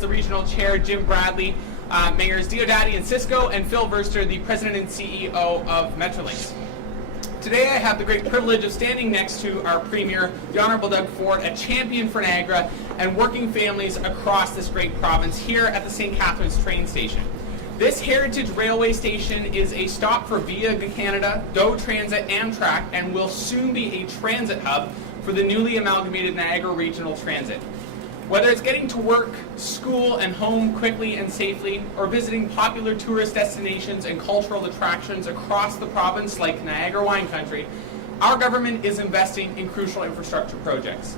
as the regional chair, Jim Bradley, Mayors Diodati and Cisco, and Phil Verster, the president and CEO of Metrolinx. Today I have the great privilege of standing next to our Premier, the Honourable Doug Ford, a champion for Niagara and working families across this great province here at the St. Catharines train station. This heritage railway station is a stop for Via Canada, GO Transit, Amtrak, and will soon be a transit hub for the newly amalgamated Niagara Regional Transit. Whether it's getting to work, school, and home quickly and safely, or visiting popular tourist destinations and cultural attractions across the province like Niagara Wine Country, our government is investing in crucial infrastructure projects.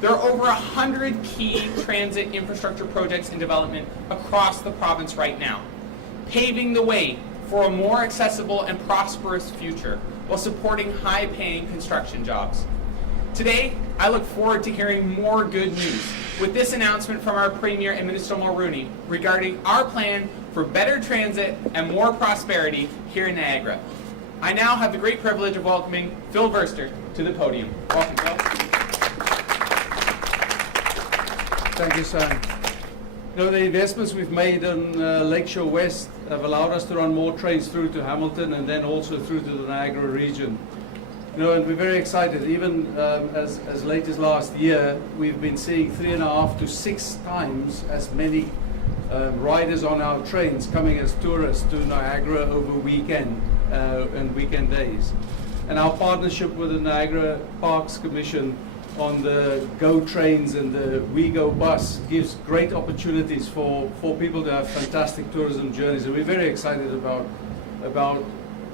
There are over 100 key transit infrastructure projects in development across the province right now, paving the way for a more accessible and prosperous future while supporting high-paying construction jobs. Today, I look forward to hearing more good news with this announcement from our Premier and Minister Mulroney regarding our plan for better transit and more prosperity here in Niagara. I now have the great privilege of welcoming Phil Verster to the podium. Welcome, Phil. Thank you, Sam. You know, the investments we've made on Lakeshore West have allowed us to run more trains through to Hamilton and then also through to the Niagara region. You know, and we're very excited. Even as late as last year, we've been seeing 3.5 to 6 times as many riders on our trains coming as tourists to Niagara over weekend and weekend days. And our partnership with the Niagara Parks Commission on the GO trains and the We Go bus gives great opportunities for people to have fantastic tourism journeys. And we're very excited about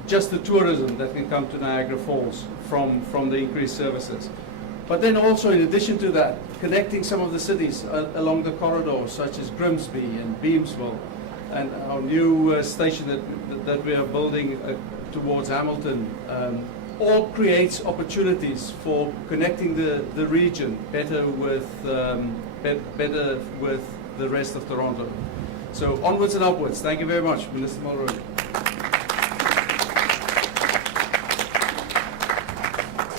just the tourism that can come to Niagara Falls from the increased services. But then also, in addition to that, connecting some of the cities along the corridors, such as Grimsby and Beamsville, and our new station that we are building towards Hamilton, all creates opportunities for connecting the region better with the rest of Toronto. So onwards and upwards. Thank you very much, Minister Mulroney.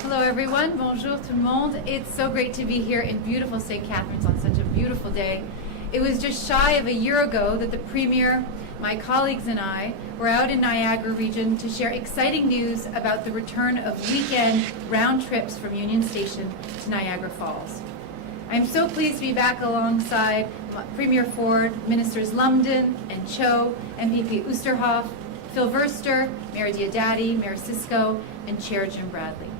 Hello everyone, bonjour tout le monde. It's so great to be here in beautiful St. Catharines on such a beautiful day. It was just shy of a year ago that the Premier, my colleagues and I were out in Niagara region to share exciting news about the return of weekend round trips from Union Station to Niagara Falls. I'm so pleased to be back alongside Premier Ford, Ministers Lumsden and Cho, MPP Oosterhoff, Phil Verster, Mayor Diodati, Mayor Cisco, and Chair Jim Bradley.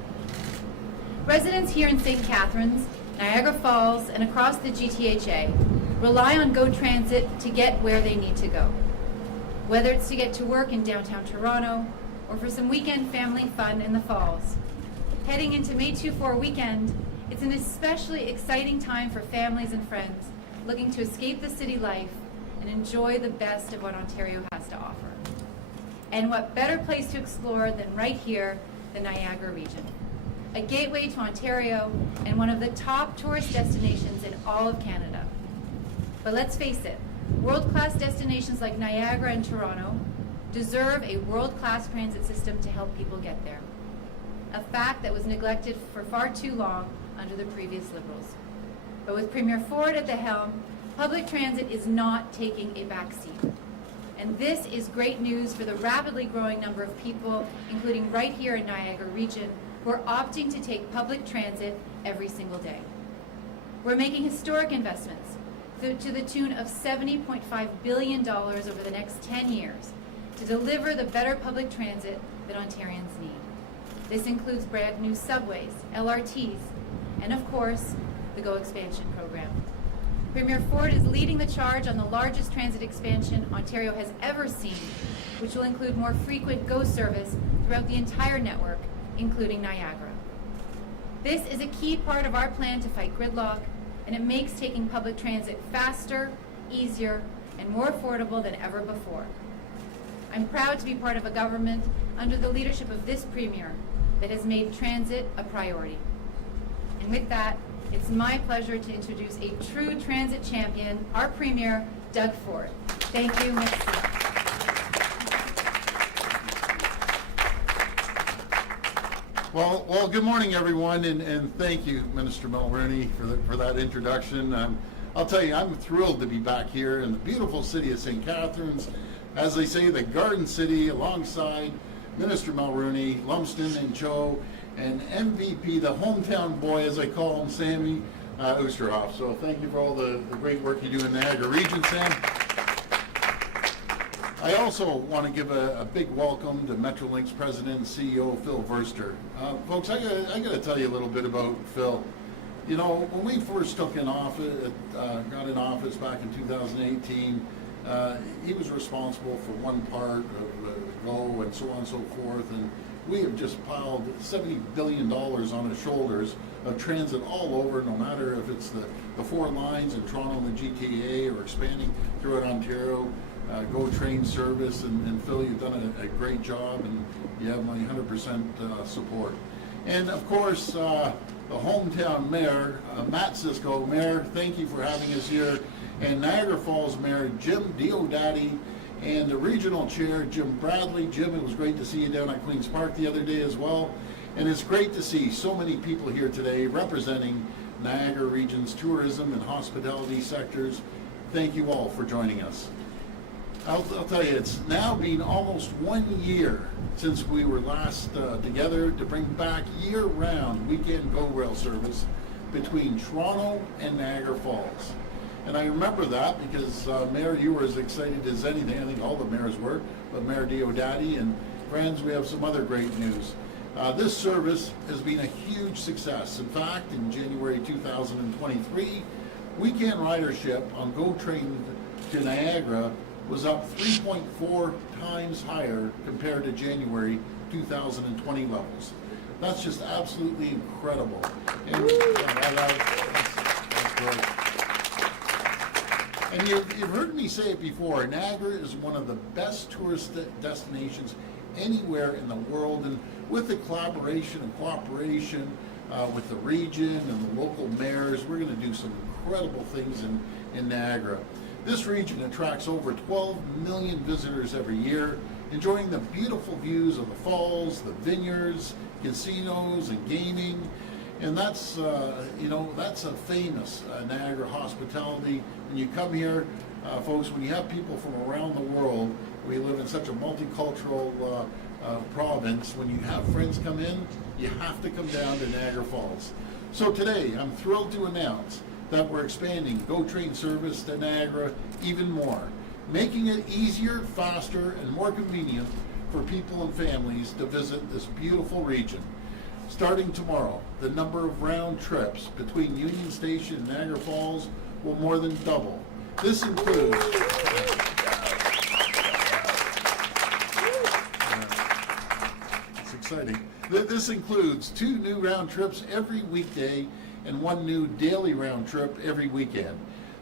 Residents here in St. Catharines, Niagara Falls, and across the GTHA rely on GO Transit to get where they need to go. Whether it's to get to work in downtown Toronto or for some weekend family fun in the Falls. Heading into May 2-4 weekend, it's an especially exciting time for families and friends looking to escape the city life and enjoy the best of what Ontario has to offer. And what better place to explore than right here, the Niagara region. A gateway to Ontario and one of the top tourist destinations in all of Canada. But let's face it, world-class destinations like Niagara and Toronto deserve a world-class transit system to help people get there. A fact that was neglected for far too long under the previous Liberals. But with Premier Ford at the helm, public transit is not taking a backseat. And this is great news for the rapidly growing number of people, including right here in Niagara region, who are opting to take public transit every single day. We're making historic investments to the tune of $70.5 billion over the next 10 years to deliver the better public transit that Ontarians need. This includes brand new subways, LRTs, and of course, the GO expansion program. Premier Ford is leading the charge on the largest transit expansion Ontario has ever seen, which will include more frequent GO service throughout the entire network, including Niagara. This is a key part of our plan to fight gridlock, and it makes taking public transit faster, easier, and more affordable than ever before. I'm proud to be part of a government under the leadership of this Premier that has made transit a priority. And with that, it's my pleasure to introduce a true transit champion, our Premier, Doug Ford. Thank you, merci. Well, good morning, everyone, and thank you, Minister Mulroney, for that introduction. I'll tell you, I'm thrilled to be back here in the beautiful city of St. Catharines, as they say, the Garden City, alongside Minister Mulroney, Lumsden and Joe, and MVP, the hometown boy, as I call him, Sammy Oosterhoff. So thank you for all the great work you do in the Niagara region, Sam. I also want to give a big welcome to Metrolinx President and CEO Phil Verster. Folks, I got to tell you a little bit about Phil. You know, when we first got in office back in 2018, he was responsible for one part of GO and so on and so forth, and we have just piled $70 billion on his shoulders of transit all over, no matter if it's the 4 lines in Toronto and the GTA or expanding throughout Ontario, GO train service, and Phil, you've done a great job, and you have my 100% support. And of course, the hometown mayor, Matt Cisco. Mayor, thank you for having us here. And Niagara Falls Mayor Jim Diodati, and the regional chair Jim Bradley. Jim, it was great to see you down at Queen's Park the other day as well. And it's great to see so many people here today representing Niagara region's tourism and hospitality sectors. Thank you all for joining us. I'll tell you, it's now been almost 1 year since we were last together to bring back year-round weekend GO rail service between Toronto and Niagara Falls. And I remember that because, Mayor, you were as excited as anything. I think all the mayors were, but Mayor Diodati. And friends, we have some other great news. This service has been a huge success. In fact, in January 2023, weekend ridership on GO train to Niagara was up 3.4 times higher compared to January 2020 levels. That's just absolutely incredible. And that's great. And you've heard me say it before, Niagara is one of the best tourist destinations anywhere in the world, and with the collaboration and cooperation with the region and the local mayors, we're going to do some incredible things in Niagara. This region attracts over 12 million visitors every year, enjoying the beautiful views of the falls, the vineyards, casinos, and gaming. And that's, that's a famous Niagara hospitality. When you come here, folks, when you have people from around the world, we live in such a multicultural province. When you have friends come in, you have to come down to Niagara Falls. So today, I'm thrilled to announce that we're expanding GO train service to Niagara even more, making it easier, faster, and more convenient for people and families to visit this beautiful region. Starting tomorrow, the number of round trips between Union Station and Niagara Falls will more than double. This includes it's exciting. This includes 2 new round trips every weekday and 1 new daily round trip every weekend.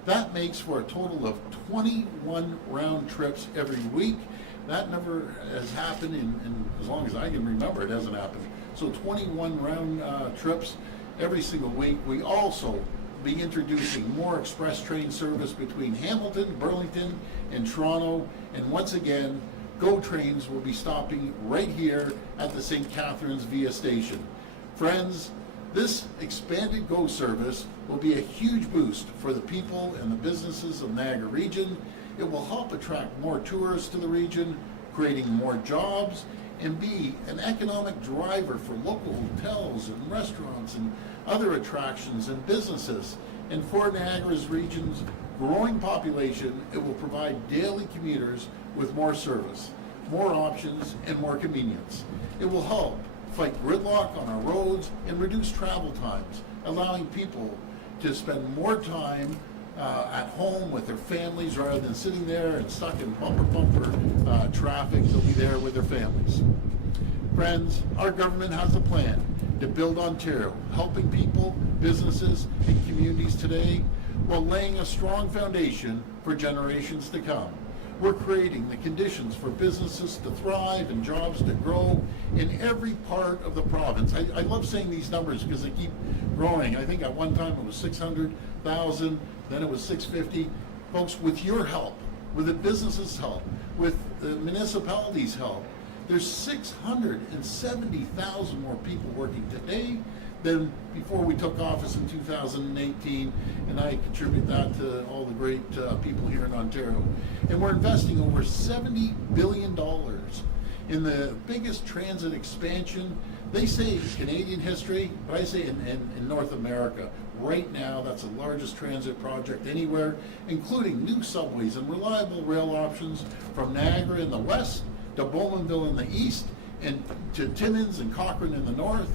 That makes for a total of 21 round trips every week. That never has happened in as long as I can remember. It hasn't happened. So 21 round trips every single week. We also be introducing more express train service between Hamilton, Burlington, and Toronto. And once again, GO trains will be stopping right here at the St. Catharines Via Station. Friends, this expanded GO service will be a huge boost for the people and the businesses of Niagara region. It will help attract more tourists to the region, creating more jobs, and be an economic driver for local hotels and restaurants and other attractions and businesses. And for Niagara's region's growing population, it will provide daily commuters with more service, more options, and more convenience. It will help fight gridlock on our roads and reduce travel times, allowing people to spend more time at home with their families rather than sitting there and stuck in bumper traffic. They'll be there with their families. Friends, our government has a plan to build Ontario, helping people, businesses, and communities today while laying a strong foundation for generations to come. We're creating the conditions for businesses to thrive and jobs to grow in every part of the province. I love saying these numbers because they keep growing. I think at one time it was 600,000, then it was 650. Folks, with your help, with the businesses' help, with the municipalities' help, there's 670,000 more people working today than before we took office in 2018, and I contribute that to all the great people here in Ontario. And we're investing over $70 billion in the biggest transit expansion. They say Canadian history, but I say in North America. Right now, that's the largest transit project anywhere, including new subways and reliable rail options from Niagara in the west to Bowmanville in the east and to Timmins and Cochrane in the north.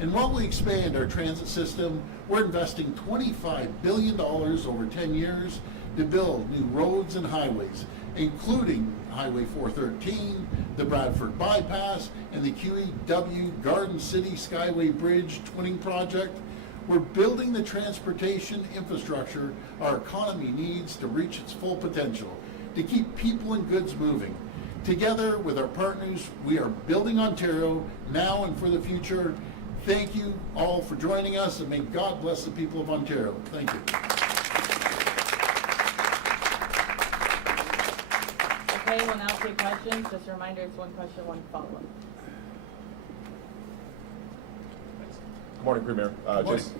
And while we expand our transit system, we're investing $25 billion over 10 years to build new roads and highways, including Highway 413, the Bradford Bypass, and the QEW Garden City Skyway Bridge twinning project. We're building the transportation infrastructure our economy needs to reach its full potential, to keep people and goods moving. Together with our partners, we are building Ontario now and for the future. Thank you all for joining us, and may God bless the people of Ontario. Thank you. Okay, we'll now take questions. Just a reminder, it's one question, one follow-up. Good morning, Premier.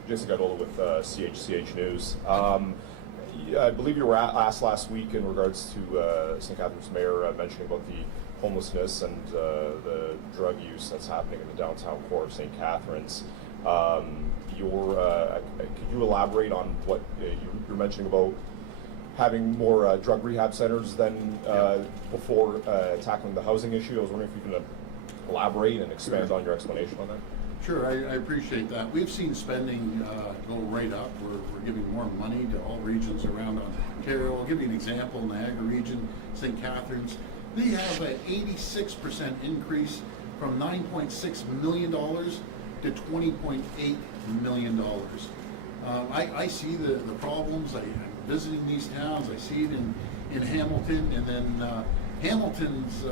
Jason Gadola with CHCH News. I believe you were asked last week in regards to St. Catharines Mayor mentioning about the homelessness and the drug use that's happening in the downtown core of St. Catharines. Could you elaborate on what you're mentioning about having more drug rehab centers than before tackling the housing issue? I was wondering if you can elaborate and expand on your explanation on that. Sure, I appreciate that. We've seen spending go right up. We're giving more money to all regions around Ontario. I'll give you an example. Niagara region, St. Catharines, they have an 86% increase from $9.6 million to $20.8 million. I see the problems. I'm visiting these towns. I see it in Hamilton, and then Hamilton's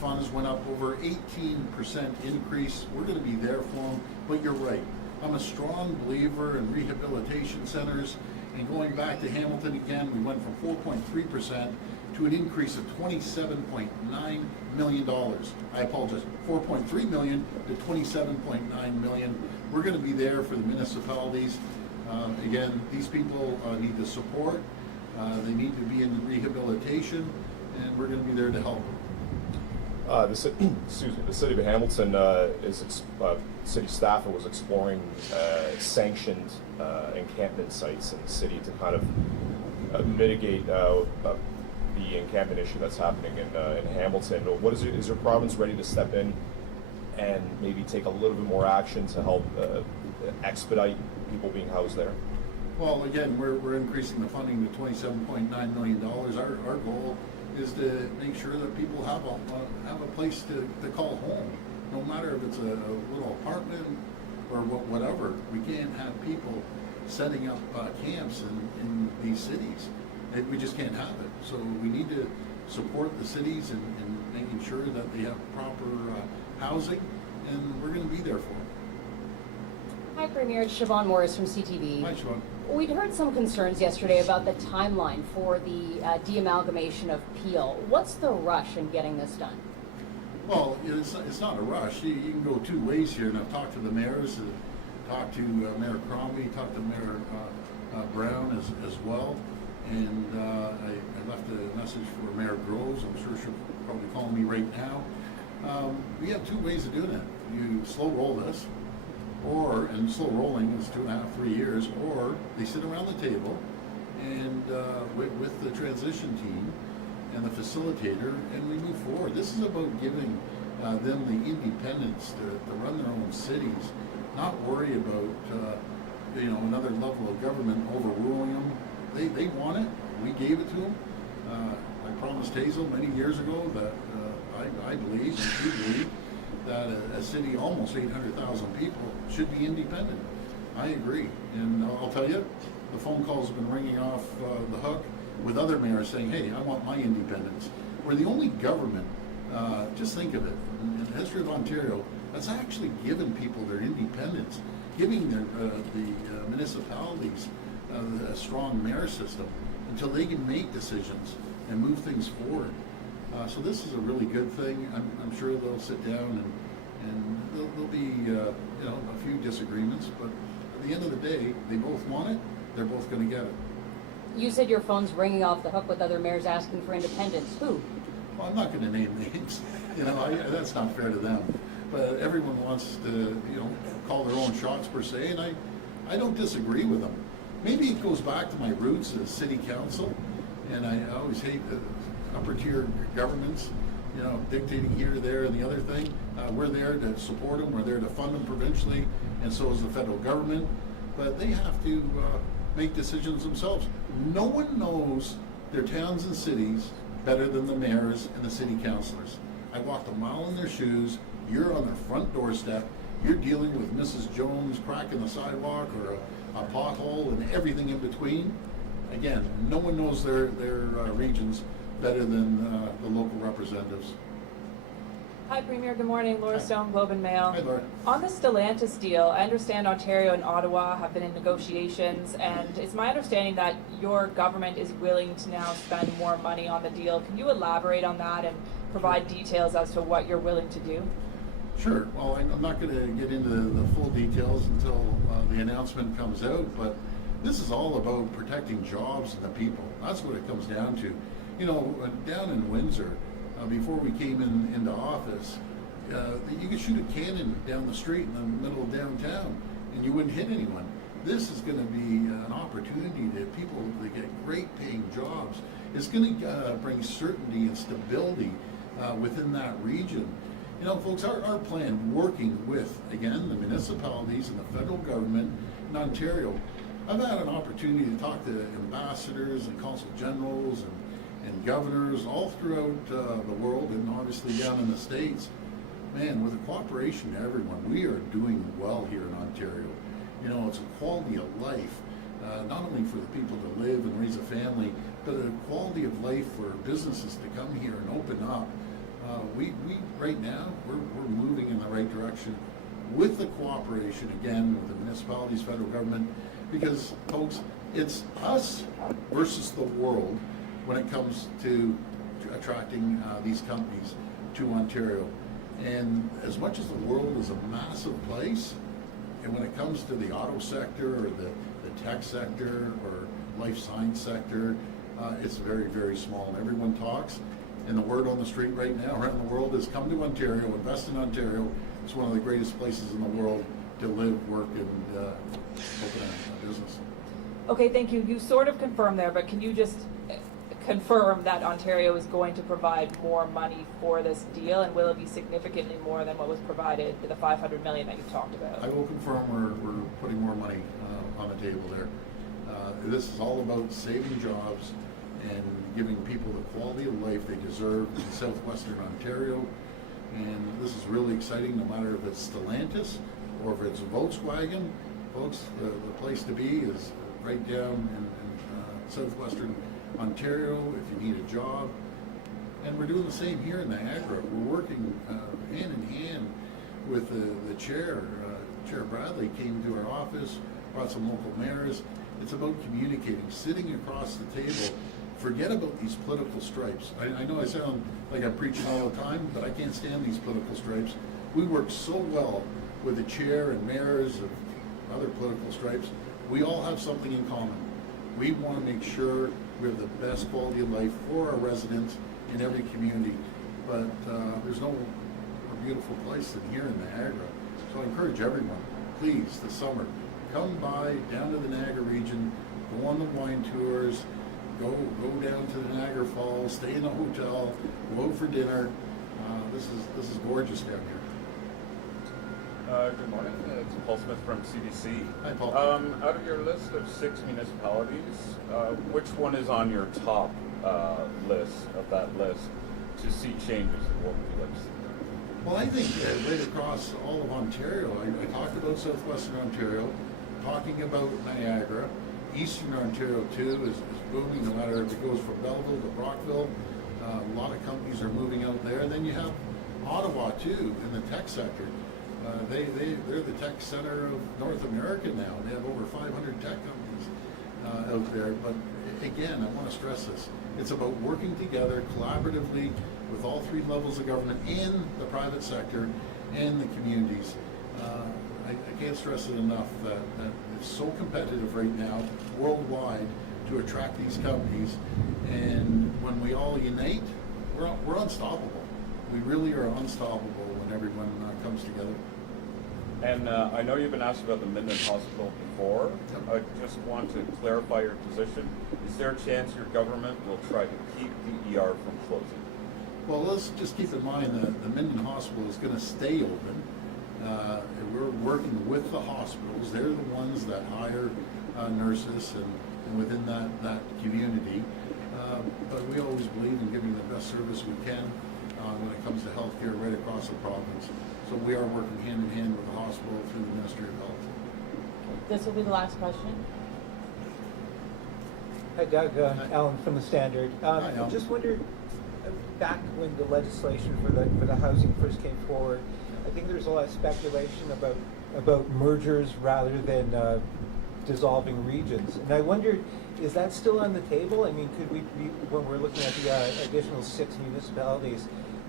funds went up over 18% increase. We're going to be there for them, but you're right. I'm a strong believer in rehabilitation centers, and going back to Hamilton again, we went from 4.3% to an increase of $27.9 million. I apologize, 4.3 million to 27.9 million. We're going to be there for the municipalities. Again, these people need the support. They need to be in rehabilitation, and we're going to be there to help them. The city of Hamilton city staff was exploring sanctioned encampment sites in the city to kind of mitigate the encampment issue that's happening in Hamilton. What is your province ready to step in and maybe take a little bit more action to help expedite people being housed there? Well, again, we're increasing the funding to $27.9 million. Our goal is to make sure that people have a place to call home, no matter if it's a little apartment or whatever. We can't have people setting up camps in these cities. We just can't have it. So we need to support the cities in making sure that they have proper housing, and we're going to be there for them. Hi, Premier. It's Siobhan Morris from CTV. Hi, Siobhan. We'd heard some concerns yesterday about the timeline for the de-amalgamation of Peel. What's the rush in getting this done? Well, it's not a rush. You can go two ways here, and I've talked to the mayors, talked to Mayor Crombie, talked to Mayor Brown as well, and I left a message for Mayor Groves. I'm sure she'll probably call me right now. We have two ways of doing it. You slow roll this, and slow rolling is 2.5, 3 years, or they sit around the table and with the transition team and the facilitator, and we move forward. This is about giving them the independence to run their own cities, not worry about another level of government overruling them. They want it. We gave it to them. I promised Hazel many years ago that I believe, and she believed, that a city almost 800,000 people should be independent. I agree, and I'll tell you, the phone calls have been ringing off the hook with other mayors saying, hey, I want my independence. We're the only government, just think of it, in the history of Ontario, that's actually given people their independence, giving the municipalities a strong mayor system until they can make decisions and move things forward. So this is a really good thing. I'm sure they'll sit down And there'll be, a few disagreements, but at the end of the day, they both want it, they're both gonna get it. You said your phone's ringing off the hook with other mayors asking for independence. Who? Well, I'm not gonna name names, that's not fair to them. But everyone wants to, call their own shots per se, and I don't disagree with them. Maybe it goes back to my roots as city council, and I always hate the upper tier governments, dictating here, there, and the other thing. We're there to support them, we're there to fund them provincially, and so is the federal government. But they have to make decisions themselves. No one knows their towns and cities better than the mayors and the city councilors. I walked a mile in their shoes. You're on their front doorstep. You're dealing with Mrs. Jones cracking the sidewalk or a pothole and everything in between. Again, no one knows their regions better than the local representatives. Hi, Premier. Good morning. Laura Hi. Stone, Globe and Mail. Hi, Laura. On the Stellantis deal, I understand Ontario and Ottawa have been in negotiations, and it's my understanding that your government is willing to now spend more money on the deal. Can you elaborate on that and provide details as to what you're willing to do? Sure. Well, I'm not going to get into the full details until the announcement comes out, but this is all about protecting jobs and the people. That's what it comes down to. Down in Windsor, before we came into office, you could shoot a cannon down the street in the middle of downtown and you wouldn't hit anyone. This is going to be an opportunity to people to get great paying jobs. It's going to bring certainty and stability within that region. Folks, our plan, working with, again, the municipalities and the federal government in Ontario, I've had an opportunity to talk to ambassadors and consul generals and governors all throughout the world, and obviously down in the States. Man, with the cooperation of everyone, we are doing well here in Ontario. It's a quality of life, not only for the people to live and raise a family, but a quality of life for businesses to come here and open up. We right now, we're moving in the right direction with the cooperation, again, with the municipalities, federal government, because, folks, it's us versus the world when it comes to attracting these companies to Ontario. And as much as the world is a massive place, and when it comes to the auto sector or the tech sector or life science sector, it's very, very small. And everyone talks, and the word on the street right now around the world is come to Ontario, invest in Ontario. It's one of the greatest places in the world to live, work, and open a business. Okay, thank you. You sort of confirmed there, but can you just confirm that Ontario is going to provide more money for this deal, and will it be significantly more than what was provided, the $500 million that you talked about? I will confirm we're putting more money on the table there. This is all about saving jobs and giving people the quality of life they deserve in southwestern Ontario. And this is really exciting, no matter if it's Stellantis or if it's Volkswagen. Folks, the place to be is right down in southwestern Ontario if you need a job. And we're doing the same here in Niagara. We're working hand in hand with the chair. Chair Bradley came to our office, brought some local mayors. It's about communicating, sitting across the table. Forget about these political stripes. I know I sound like I'm preaching all the time, but I can't stand these political stripes. We work so well with the chair and mayors of other political stripes. We all have something in common. We want to make sure we have the best quality of life for our residents in every community. But there's no more beautiful place than here in Niagara. So I encourage everyone, please, this summer, come by down to the Niagara region, go on the wine tours, go down to the Niagara Falls, stay in a hotel, go out for dinner. This is gorgeous down here. Good morning. It's Paul Smith from CBC. Hi, Paul. Out of your list of 6 municipalities, which one is on your top list of that list to see changes, and what would you like to see? Well, I think right across all of Ontario, I talked about southwestern Ontario, talking about Niagara. Eastern Ontario, too, is booming, no matter if it goes from Belleville to Brockville. A lot of companies are moving out there. And then you have Ottawa, too, in the tech sector. They're the tech center of North America now. They have over 500 tech companies out there. But again, I want to stress this. It's about working together collaboratively with all 3 levels of government and the private sector and the communities. I can't stress it enough that it's so competitive right now worldwide to attract these companies, and when we all unite, we're unstoppable. We really are unstoppable when everyone comes together. And I know you've been asked about the Minden Hospital before. Yep. I just want to clarify your position. Is there a chance your government will try to keep the ER from closing? Well, let's just keep in mind that the Minden Hospital is going to stay open. And we're working with the hospitals. They're the ones that hire nurses and within that community. But we always believe in giving the best service we can when it comes to healthcare right across the province. So we are working hand in hand with the hospital through the Ministry of Health. This will be the last question. Hi, Doug. Alan from the Standard. Hi, Alan. I just wondered, back when the legislation for the housing first came forward, I think there was a lot of speculation about mergers rather than dissolving regions. And I wondered, is that still on the table? I mean, could we be, when we're looking at the additional 6 municipalities,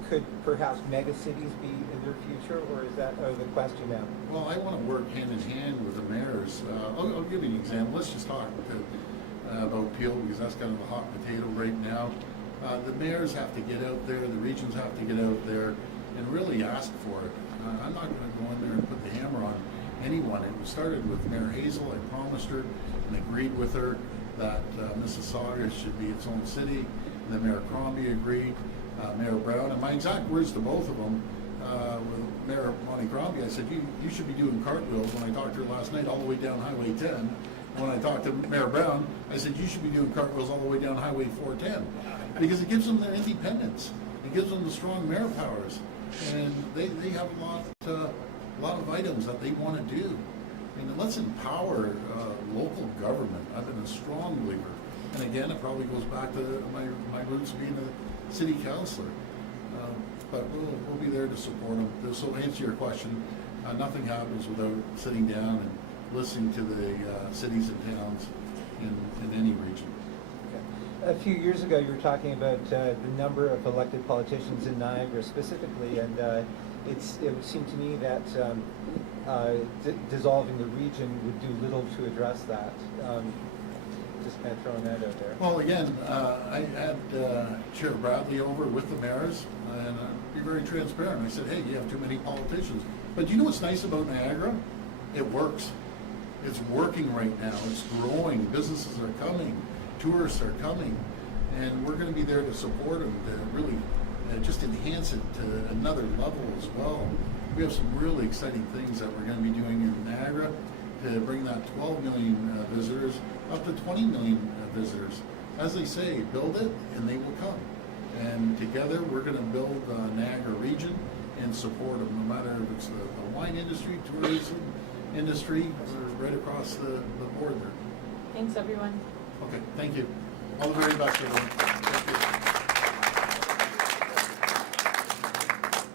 could perhaps megacities be in their future, or is that out of the question now? Well, I want to work hand in hand with the mayors. I'll give you an example. Let's just talk about Peel, because that's kind of a hot potato right now. The mayors have to get out there, the regions have to get out there and really ask for it. I'm not going to go in there and put the hammer on anyone. It started with Mayor Hazel. I promised her and agreed with her that Mississauga should be its own city. And then Mayor Crombie agreed, Mayor Brown, and my exact words to both of them, with Mayor Monty Crombie, I said, you should be doing cartwheels. When I talked to her last night, all the way down Highway 10. When I talked to Mayor Brown, I said, you should be doing cartwheels all the way down Highway 410. Because it gives them their independence. It gives them the strong mayor powers. And they have a lot of items that they want to do. And let's empower local government. I've been a strong believer. And again, it probably goes back to my roots being a city councilor. But we'll be there to support them. So to answer your question, nothing happens without sitting down and listening to the cities and towns in any region. A few years ago, you were talking about the number of elected politicians in Niagara specifically, and it would seem to me that dissolving the region would do little to address that. Just kind of throwing that out there. Well, again, I had Chair Bradley over with the mayors, and I'd be very transparent. I said, hey, you have too many politicians. But do you know what's nice about Niagara? It works. It's working right now. It's growing. Businesses are coming. Tourists are coming. And we're going to be there to support them, to really just enhance it to another level as well. We have some really exciting things that we're going to be doing in Niagara to bring that 12 million visitors up to 20 million visitors. As they say, build it and they will come. And together we're going to build Niagara region and support them, no matter if it's the wine industry, tourism industry, or right across the board there. Thanks, everyone. Okay, thank you. All the very best, everyone.